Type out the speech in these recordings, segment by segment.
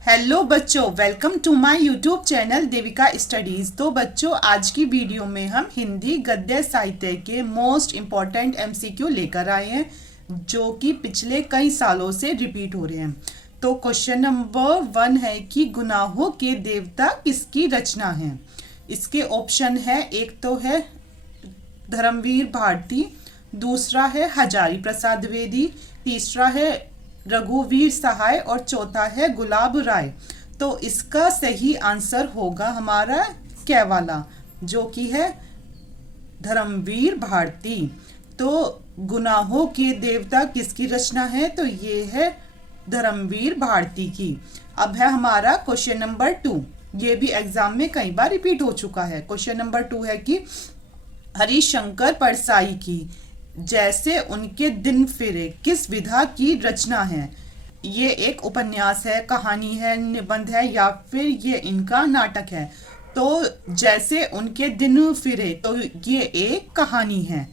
Hello बच्चों, welcome to my YouTube channel Devika Studies. तो बच्चों, आज की वीडियो में हम हिंदी गद्य साहित्य के मोस्ट इम्पॉर्टेंट एमसीक्यू लेकर आए हैं, जो कि पिछले कई सालों से रिपीट हो रहे हैं। तो क्वेश्चन नंबर 1 है कि गुनाहों के देवता किसकी रचना है। इसके ऑप्शन है, एक तो है धर्मवीर भारती, दूसरा है हजारी प्रसाद द्विवेदी, तीसरा है रघुवीर सहाय और चौथा है गुलाब राय। तो इसका सही आंसर होगा हमारा क्या वाला, जो कि है धर्मवीर भारती। तो गुनाहों के देवता किसकी रचना है, तो ये है धर्मवीर भारती की। अब है हमारा क्वेश्चन नंबर 2। ये भी एग्जाम में कई बार रिपीट हो चुका है। क्वेश्चन नंबर 2 है कि हरिशंकर परसाई की जैसे उनके दिन फिरे किस विधा की रचना है। ये एक उपन्यास है, कहानी है, निबंध है, या फिर ये इनका नाटक है। तो जैसे उनके दिन फिरे, तो ये एक कहानी है।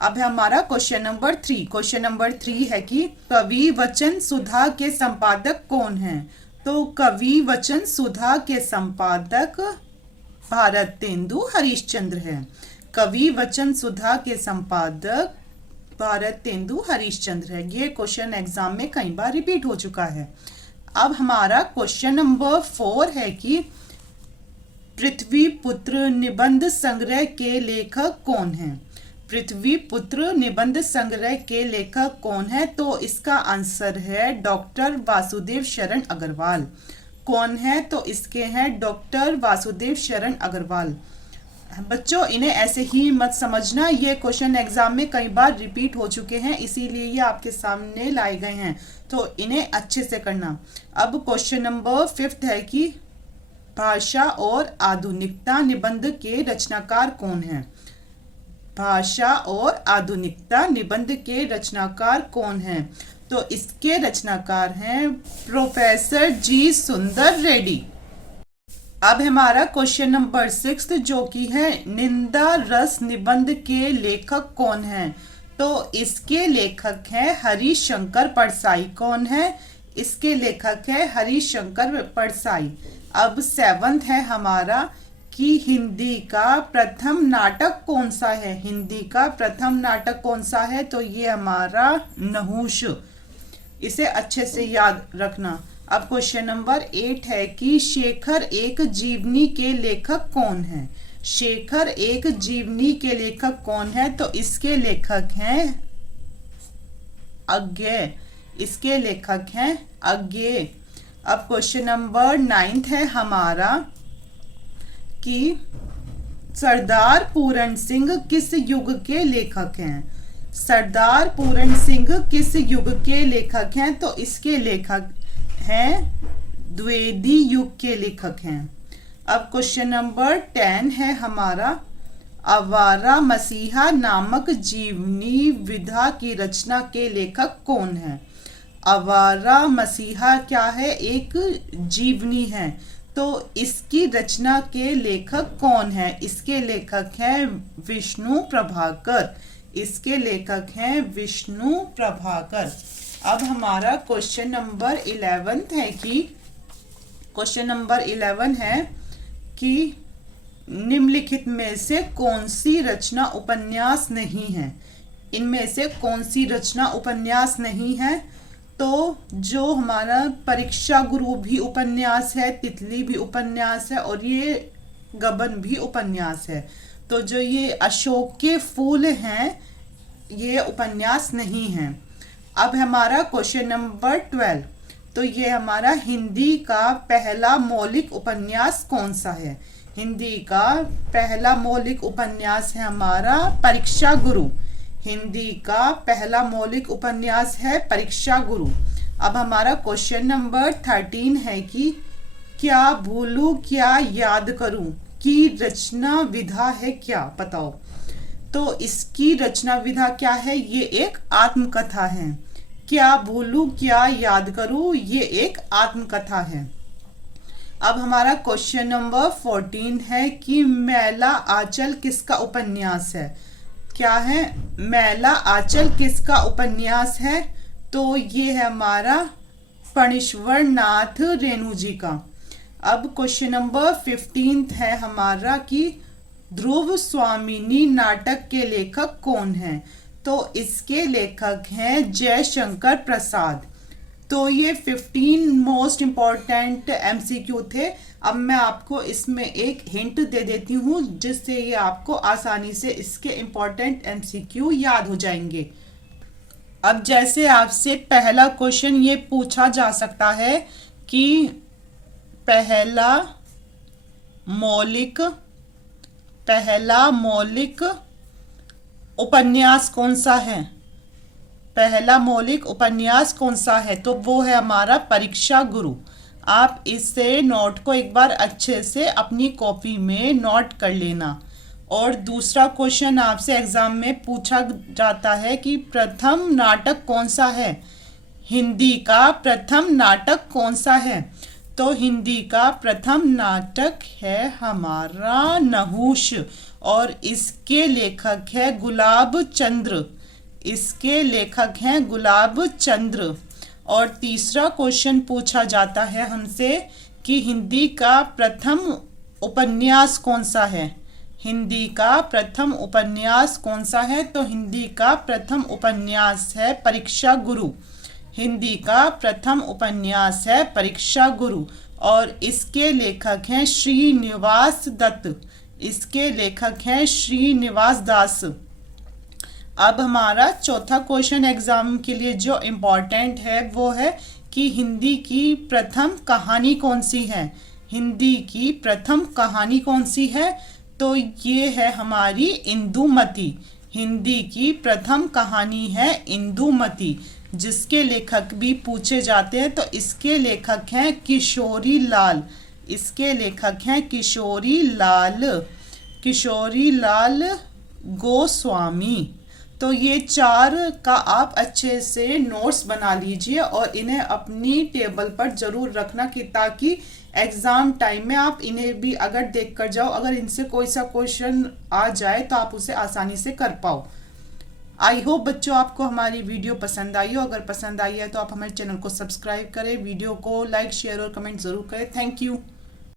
अब है हमारा क्वेश्चन नंबर 3। क्वेश्चन नंबर 3 है कि कवि वचन सुधा के संपादक कौन हैं। तो कवि वचन सुधा के संपादक भारतेंदु हरिश्चंद्र है। कवि वचन सुधा के संपादक भारतेंदु हरिश्चंद्र है। ये क्वेश्चन एग्जाम में कई बार रिपीट हो चुका है। अब हमारा क्वेश्चन नंबर 4 है कि पृथ्वी पुत्र निबंध संग्रह के लेखक कौन है। पृथ्वी पुत्र निबंध संग्रह के लेखक कौन है, तो इसका आंसर है डॉक्टर वासुदेव शरण अग्रवाल। कौन है, तो इसके हैं डॉक्टर वासुदेव शरण अग्रवाल। बच्चों, इन्हें ऐसे ही मत समझना, ये क्वेश्चन एग्जाम में कई बार रिपीट हो चुके हैं, इसीलिए ये आपके सामने लाए गए हैं। तो इन्हें अच्छे से करना। अब क्वेश्चन नंबर 5 है कि भाषा और आधुनिकता निबंध के रचनाकार कौन है। भाषा और आधुनिकता निबंध के रचनाकार कौन है, तो इसके रचनाकार हैं प्रोफेसर जी सुंदर रेड्डी। अब हमारा क्वेश्चन नंबर 6, जो कि है निंदा रस निबंध के लेखक कौन है। तो इसके लेखक हैं हरिशंकर परसाई। कौन है, इसके लेखक है हरिशंकर परसाई। अब 7 है हमारा कि हिंदी का प्रथम नाटक कौन सा है। हिंदी का प्रथम नाटक कौन सा है, तो ये हमारा नहुष। इसे अच्छे से याद रखना। अब क्वेश्चन नंबर 8 है कि शेखर एक जीवनी के लेखक कौन है। शेखर एक जीवनी के लेखक कौन है, तो इसके लेखक हैं अज्ञेय। इसके लेखक हैं अज्ञेय। अब क्वेश्चन नंबर 9 है हमारा कि सरदार पूरन सिंह किस युग के लेखक हैं। सरदार पूरन सिंह किस युग के लेखक हैं, तो इसके लेखक हैं द्विवेदी युग के लेखक हैं। अब क्वेश्चन नंबर 10 है हमारा आवारा मसीहा नामक जीवनी विधा की रचना के लेखक कौन है। आवारा मसीहा क्या है, एक जीवनी है। तो इसकी रचना के लेखक कौन है, इसके लेखक हैं विष्णु प्रभाकर। इसके लेखक हैं विष्णु प्रभाकर। अब हमारा क्वेश्चन नंबर 11 है कि क्वेश्चन नंबर 11 है कि निम्नलिखित में से कौन सी रचना उपन्यास नहीं है। इनमें से कौन सी रचना उपन्यास नहीं है, तो जो हमारा परीक्षा गुरु भी उपन्यास है, तितली भी उपन्यास है, और ये गबन भी उपन्यास है। तो जो ये अशोक के फूल हैं, ये उपन्यास नहीं है। अब हमारा क्वेश्चन नंबर 12, तो ये हमारा हिंदी का पहला मौलिक उपन्यास कौन सा है। हिंदी का पहला मौलिक उपन्यास है हमारा परीक्षा गुरु। हिंदी का पहला मौलिक उपन्यास है परीक्षा गुरु। अब हमारा क्वेश्चन नंबर 13 है कि क्या भूलूं क्या याद करूं की रचना विधा है क्या, बताओ। तो इसकी रचना विधा क्या है, ये एक आत्मकथा है। क्या भूलूं क्या याद करूं, ये एक आत्मकथा है। अब हमारा क्वेश्चन नंबर 14 है कि मैला आंचल किसका उपन्यास है। क्या है, मैला आंचल किसका उपन्यास है, तो ये है हमारा फणीश्वर नाथ रेणु जी का। अब क्वेश्चन नंबर 15 है हमारा कि ध्रुव स्वामिनी नाटक के लेखक कौन हैं? तो इसके लेखक हैं जयशंकर प्रसाद। तो ये 15 मोस्ट इम्पॉर्टेंट एमसीक्यू थे। अब मैं आपको इसमें एक हिंट दे देती हूँ जिससे ये आपको आसानी से इसके इम्पॉर्टेंट एमसीक्यू याद हो जाएंगे। अब जैसे आपसे पहला क्वेश्चन ये पूछा जा सकता है कि पहला मौलिक उपन्यास कौन सा है? पहला मौलिक उपन्यास कौन सा है? तो वो है हमारा परीक्षा गुरु। आप इससे नोट को एक बार अच्छे से अपनी कॉपी में नोट कर लेना। और दूसरा क्वेश्चन आपसे एग्जाम में पूछा जाता है कि प्रथम नाटक कौन सा है? हिंदी का प्रथम नाटक कौन सा है? तो हिंदी का प्रथम नाटक है हमारा नहुष और इसके लेखक है गुलाब चंद्र। इसके लेखक हैं गुलाब चंद्र। और तीसरा क्वेश्चन पूछा जाता है हमसे कि हिंदी का प्रथम उपन्यास कौन सा है? हिंदी का प्रथम उपन्यास कौन सा है? तो हिंदी का प्रथम उपन्यास है परीक्षा गुरु। हिंदी का प्रथम उपन्यास है परीक्षा गुरु और इसके लेखक हैं श्रीनिवास दत्त। इसके लेखक हैं श्रीनिवास दास। अब हमारा चौथा क्वेश्चन एग्जाम के लिए जो इम्पोर्टेंट है वो है कि हिंदी की प्रथम कहानी कौन सी है? हिंदी की प्रथम कहानी कौन सी है? तो ये है हमारी इंदुमती। हिंदी की प्रथम कहानी है इंदुमती जिसके लेखक भी पूछे जाते हैं। तो इसके लेखक हैं किशोरी लाल। इसके लेखक हैं किशोरी लाल गोस्वामी। तो ये चार का आप अच्छे से नोट्स बना लीजिए और इन्हें अपनी टेबल पर ज़रूर रखना कि ताकि एग्ज़ाम टाइम में आप इन्हें भी अगर देख कर जाओ, अगर इनसे कोई सा क्वेश्चन आ जाए तो आप उसे आसानी से कर पाओ। आई होप बच्चों आपको हमारी वीडियो पसंद आई हो। अगर पसंद आई है तो आप हमारे चैनल को सब्सक्राइब करें, वीडियो को लाइक शेयर और कमेंट ज़रूर करें। Thank you.